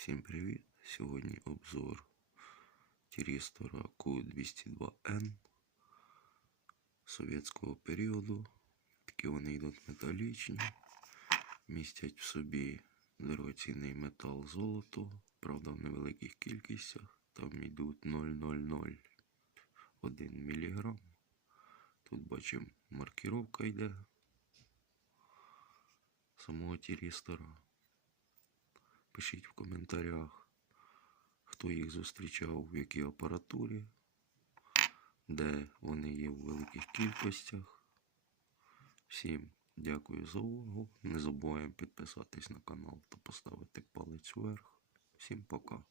Всім привіт! Сьогодні обзор тірістора Q202N совєтського періоду. Такі вони йдуть металічні, містять в собі дорогоцінний метал золото, правда в невеликих кількостях. Там йдуть 0,001 мг. Тут бачимо маркіровка йде самого тірістора. Пишіть в коментарях, хто їх зустрічав, в якій апаратурі, де вони є в великих кількостях. Всім дякую за увагу. Не забуваємо підписатись на канал та поставити палець вверх. Всім пока.